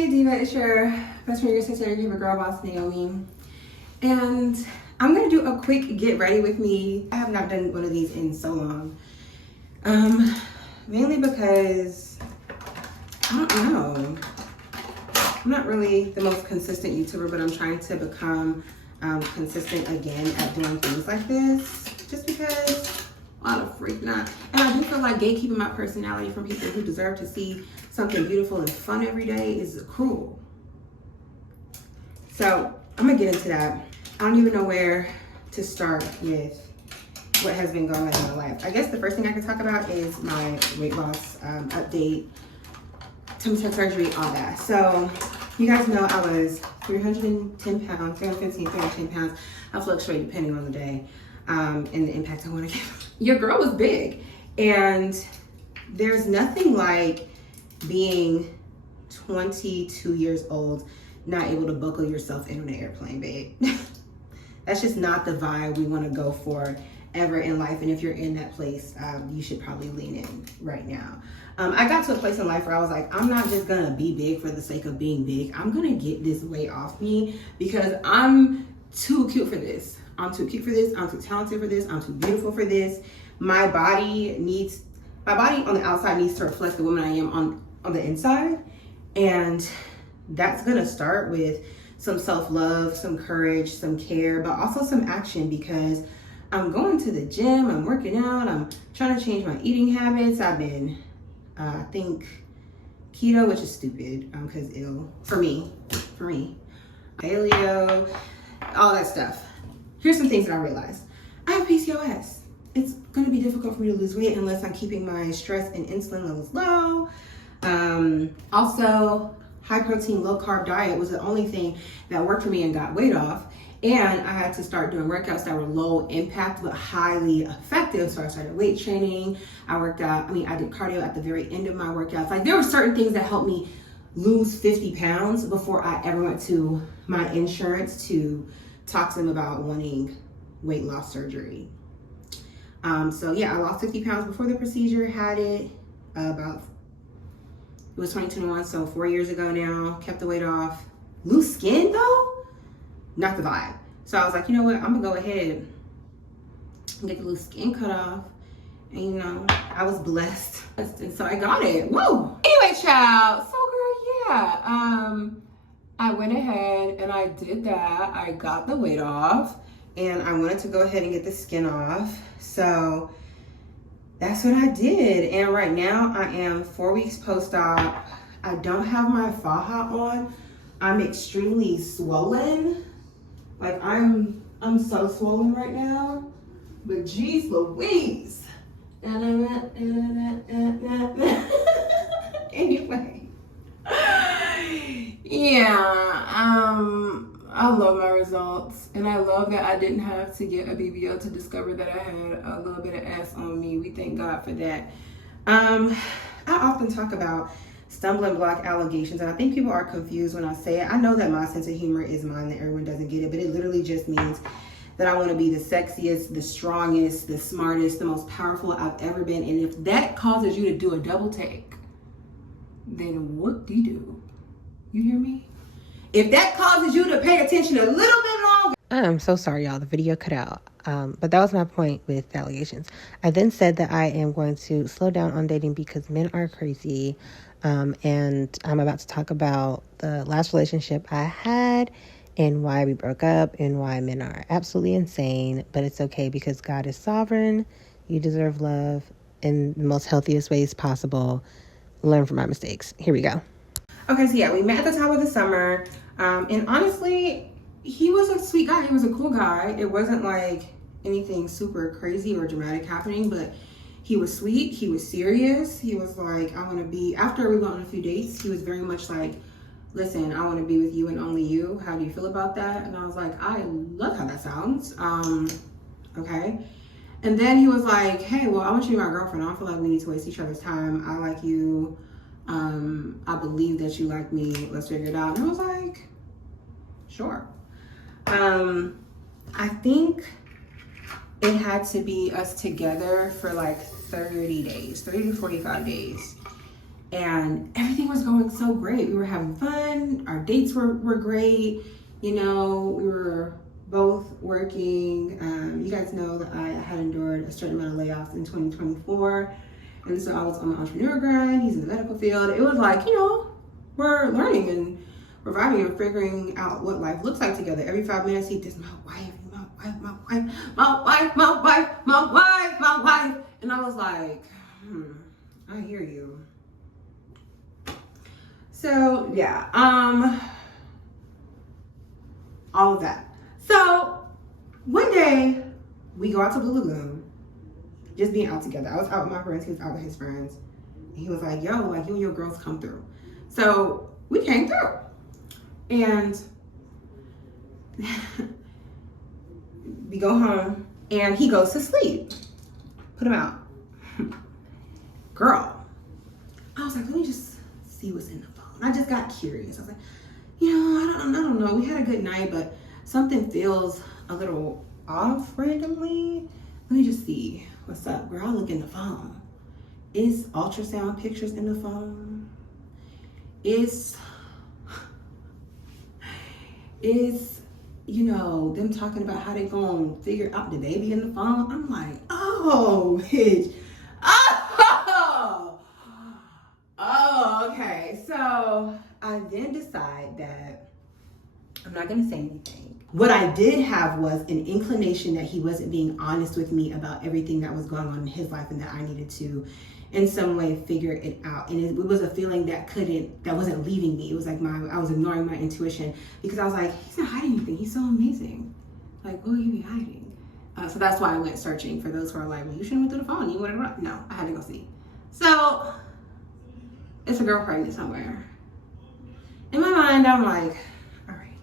Hey Diva, it's your best friend, your sister, your girl boss Naomi. And I'm gonna do a quick get ready with me. I have not done one of these in so long. Mainly because, I don't know. I'm not really the most consistent YouTuber, but I'm trying to become consistent again at doing things like this. Just because a lot of freak not. And I do feel like gatekeeping my personality from people who deserve to see something beautiful and fun every day is cruel. So I'm gonna get into that. I don't even know where to start with what has been going on in my life. I guess the first thing I can talk about is my weight loss update, tummy tuck surgery, all that. So you guys know I was 310 pounds, 315, 310 pounds. I fluctuate depending on the day and the impact I want to give. Your girl was big, and there's nothing like being 22 years old, not able to buckle yourself in on an airplane, babe. That's just not the vibe we want to go for ever in life. And if you're in that place, you should probably lean in right now. I got to a place in life where I was like, I'm not just gonna be big for the sake of being big. I'm gonna get this weight off me because I'm too cute for this. I'm too cute for this. I'm too talented for this. I'm too beautiful for this. My body on the outside needs to reflect the woman I am on the inside. And that's gonna start with some self-love, some courage, some care, but also some action, because I'm going to the gym, I'm working out, I'm trying to change my eating habits. I've been, I think, keto, which is stupid, because ill, for me, paleo, all that stuff. Here's some things that I realized. I have PCOS. It's gonna be difficult for me to lose weight unless I'm keeping my stress and insulin levels low. Also, high protein, low carb diet was the only thing that worked for me and got weight off. And I had to start doing workouts that were low impact but highly effective. So I started weight training. I did cardio at the very end of my workouts. Like, there were certain things that helped me lose 50 pounds before I ever went to my insurance to talk to them about wanting weight loss surgery. So yeah, I lost 50 pounds before the procedure, had it it was 2021, so 4 years ago now, kept the weight off. Loose skin though, not the vibe. So I was like, you know what, I'm gonna go ahead and get the loose skin cut off. And you know, I was blessed. And so I got it, whoa. Anyway, child, so girl, yeah. I went ahead and I did that. I got the weight off and I wanted to go ahead and get the skin off. So that's what I did. And right now I am 4 weeks post-op. I don't have my faja on. I'm extremely swollen. Like, I'm so swollen right now. But geez Louise. Anyway. Yeah, I love my results, and I love that I didn't have to get a BBL to discover that I had a little bit of ass on me. We thank God for that. I often talk about stumbling block allegations, and I think people are confused when I say it. I know that my sense of humor is mine, that everyone doesn't get it, but it literally just means that I want to be the sexiest, the strongest, the smartest, the most powerful I've ever been. And if that causes you to do a double take, then whoop-de-doo. You hear me? If that causes you to pay attention a little bit longer. I'm so sorry, y'all. The video cut out. But that was my point with the allegations. I then said that I am going to slow down on dating because men are crazy. And I'm about to talk about the last relationship I had and why we broke up and why men are absolutely insane. But it's okay because God is sovereign. You deserve love in the most healthiest ways possible. Learn from my mistakes. Here we go. Okay, so yeah, we met at the top of the summer. And honestly, he was a sweet guy. He was a cool guy. It wasn't like anything super crazy or dramatic happening, but he was sweet. He was serious. He was like, I want to be, after we went on a few dates, he was very much like, listen, I want to be with you and only you. How do you feel about that? And I was like, I love how that sounds. Okay. And then he was like, hey, well, I want you to be my girlfriend. I don't feel like we need to waste each other's time. I like you. I believe that you like me. Let's figure it out. And I was like, sure. I think it had to be us together for like 30 days, 30 to 45 days. And everything was going so great. We were having fun. Our dates were great. You know, we were both working. You guys know that I had endured a certain amount of layoffs in 2024. And so I was on the entrepreneur grind. He's in the medical field. It was like, you know, we're learning and we're vibing and figuring out what life looks like together. Every 5 minutes, he does, my wife, my wife, my wife, my wife, my wife, my wife, my wife. And I was like, I hear you. So yeah, all of that. So one day we go out to Blue Lagoon, just being out together. I was out with my friends, he was out with his friends. And he was like, yo, like you and your girls come through. So we came through and we go home and he goes to sleep. Put him out. Girl, I was like, let me just see what's in the phone. I just got curious. I was like, you know, I don't know. We had a good night, but something feels a little off randomly. Let me just see what's up. Girl, I look in the phone. Is ultrasound pictures in the phone? Is you know, them talking about how they gonna figure out the baby in the phone? I'm like, oh, bitch. Oh, okay. So I then decide that I'm not gonna say anything. What I did have was an inclination that he wasn't being honest with me about everything that was going on in his life and that I needed to in some way figure it out. And it was a feeling that wasn't leaving me. It was like I was ignoring my intuition because I was like, he's not hiding anything. He's so amazing. Like, what will he be hiding? So that's why I went searching. For those who are like, well, you shouldn't have went through the phone. You went around. No, I had to go see. So it's a girl pregnant somewhere. In my mind, I'm like, all right.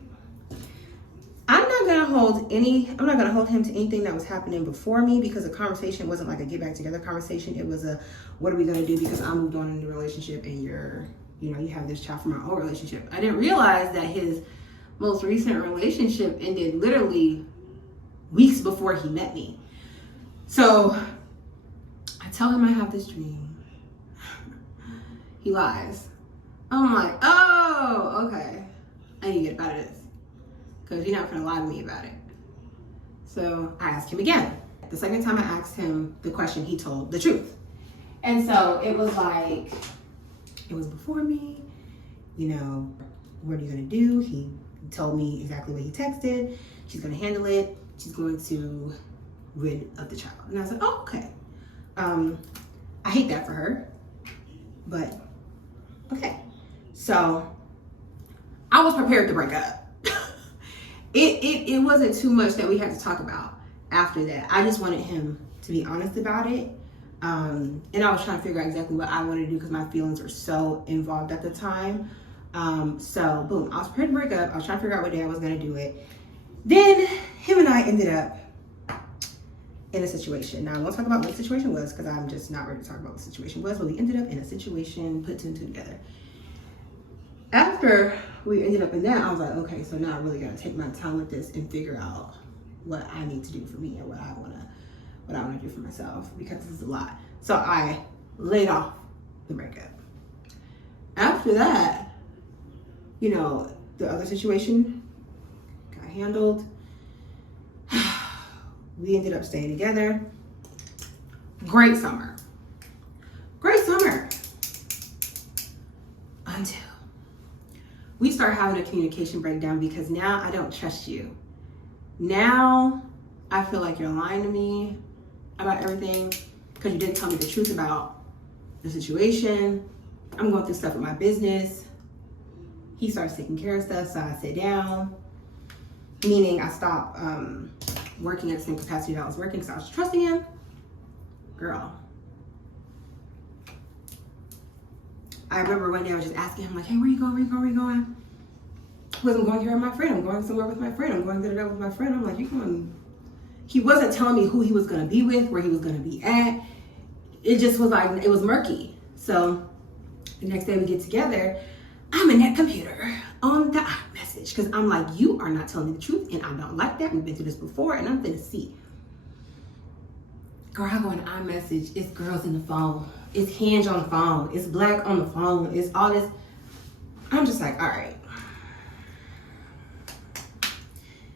I'm not gonna hold him to anything that was happening before me because the conversation wasn't like a get back together conversation. It was a, what are we gonna do because I moved on in the relationship and you have this child from our old relationship. I didn't realize that his most recent relationship ended literally weeks before he met me. So I tell him I have this dream. He lies. I'm like, oh, okay. I need to get out of this. Because you're not going to lie to me about it. So I asked him again. The second time I asked him the question, he told the truth. And so it was like, it was before me, you know, what are you going to do? He told me exactly what he texted. She's going to handle it. She's going to rid of the child. And I was like, oh, okay. I hate that for her, but okay. So I was prepared to break up. It wasn't too much that we had to talk about after that. I just wanted him to be honest about it. And I was trying to figure out exactly what I wanted to do because my feelings were so involved at the time. So boom, I was prepared to break up. I was trying to figure out what day I was going to do it. Then him and I ended up in a situation. Now I won't talk about what the situation was because I'm just not ready to talk about what the situation was, but we ended up in a situation, put two and two together. After we ended up in that, I was like, okay, so now I really gotta take my time with this and figure out what I need to do for me and what I wanna do for myself because this is a lot. So I laid off the breakup. After that, you know, the other situation got handled. We ended up staying together. Great summer. Until we start having a communication breakdown because now I don't trust you. Now I feel like you're lying to me about everything because you didn't tell me the truth about the situation. I'm going through stuff with my business. He starts taking care of stuff, so I sit down. Meaning I stopped working at the same capacity that I was working because I was trusting him. Girl. I remember one day I was just asking him like, hey, where you going? I wasn't going here with my friend. I'm going somewhere with my friend. I'm going da-da-da with my friend. I'm like, you going? He wasn't telling me who he was going to be with, where he was going to be at. It just was like, it was murky. So the next day we get together, I'm in that computer on the iMessage because I'm like, you are not telling me the truth and I don't like that. We've been through this before and I'm finna see. Girl, I go in iMessage, it's girls in the phone. It's Hinge on the phone. It's Black on the phone. It's all this. I'm just like, all right.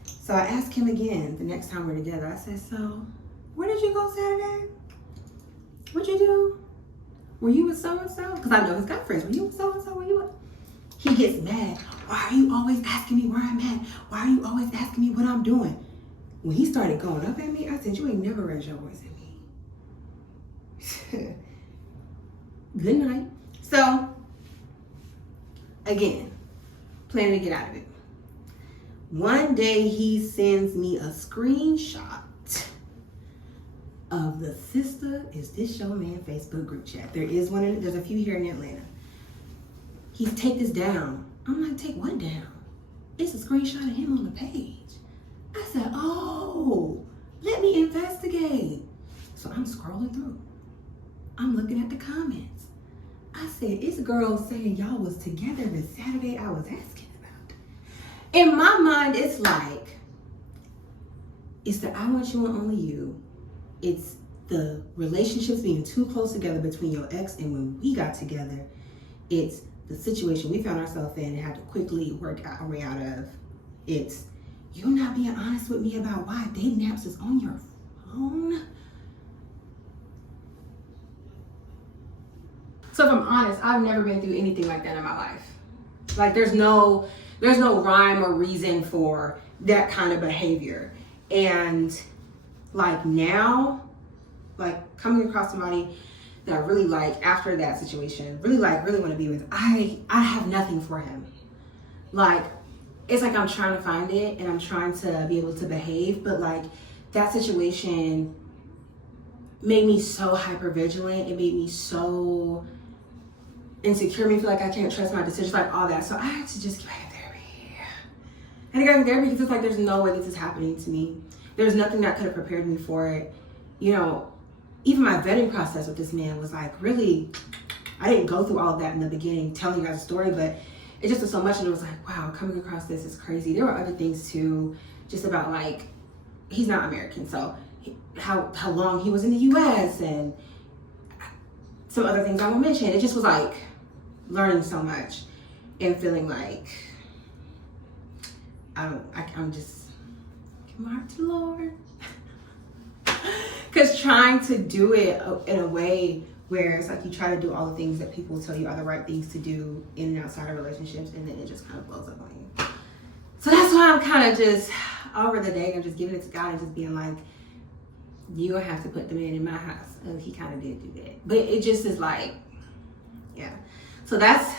So I asked him again the next time we're together. I said, so where did you go Saturday? What'd you do? Were you with so-and-so? Because I know he's got friends. Were you with so-and-so? Were you with? He gets mad. Why are you always asking me where I'm at? Why are you always asking me what I'm doing? When he started going up at me, I said, you ain't never raised your voice at me. Good night. So, again, planning to get out of it. One day he sends me a screenshot of the Sister Is This Your Man Facebook group chat. There is one, there's a few here in Atlanta. He's take this down. I'm like, take what down? It's a screenshot of him on the page. I said, oh, let me investigate. So I'm scrolling through. I'm looking at the comments. I said, it's girls saying y'all was together the Saturday I was asking about. In my mind, it's like, it's the I want you and only you. It's the relationships being too close together between your ex and when we got together. It's the situation we found ourselves in and had to quickly work our way out of. It's you not being honest with me about why dating apps is on your phone. So if I'm honest, I've never been through anything like that in my life. Like there's no rhyme or reason for that kind of behavior. And like now, like coming across somebody that I really like after that situation, really want to be with, I have nothing for him. Like, it's like I'm trying to find it and I'm trying to be able to behave, but like that situation made me so hypervigilant. It made me so insecure, made me feel like I can't trust my decisions, like all that. So I had to just get back in therapy. I had to go in therapy because it's like, there's no way this is happening to me. There's nothing that could have prepared me for it. You know, even my vetting process with this man was like, really, I didn't go through all of that in the beginning, telling you guys a story, but it just was so much, and it was like, wow, coming across this is crazy. There were other things too, just about like, he's not American, so how long he was in the US and some other things I won't mention. It just was like learning so much and feeling like I'm just give my heart to the Lord. Because trying to do it in a way where it's like you try to do all the things that people tell you are the right things to do in and outside of relationships, and then it just kind of blows up on you. So that's why I'm kind of just over the day, I'm just giving it to God and just being like, you don't have to put the man in my house. And he kind of did do that. But it just is like, yeah. So that's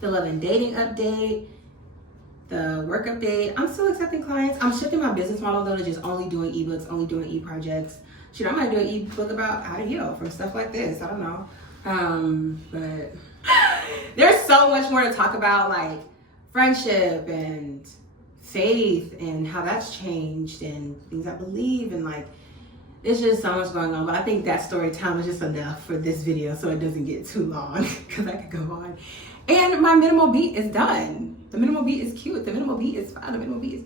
the love and dating update, the work update. I'm still accepting clients. I'm shifting my business model though to just only doing ebooks, only doing e-projects. Shoot, I might do an ebook about how to heal from stuff like this. I don't know. But there's so much more to talk about, like friendship and faith and how that's changed and things I believe, and like it's just so much going on. But I think that story time is just enough for this video so it doesn't get too long because I could go on. And my minimal beat is done. The minimal beat is cute. The minimal beat is fine. The minimal beat is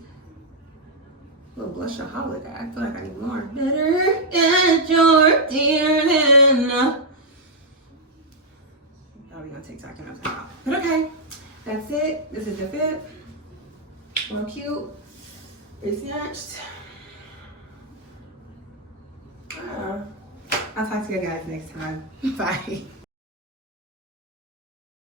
a little blushaholic. I feel like I need more. Better get your dear than I'll be on TikTok and I'm out. But okay, that's it. This is the fit. More cute. It's snatched. I'll talk to you guys next time. Bye.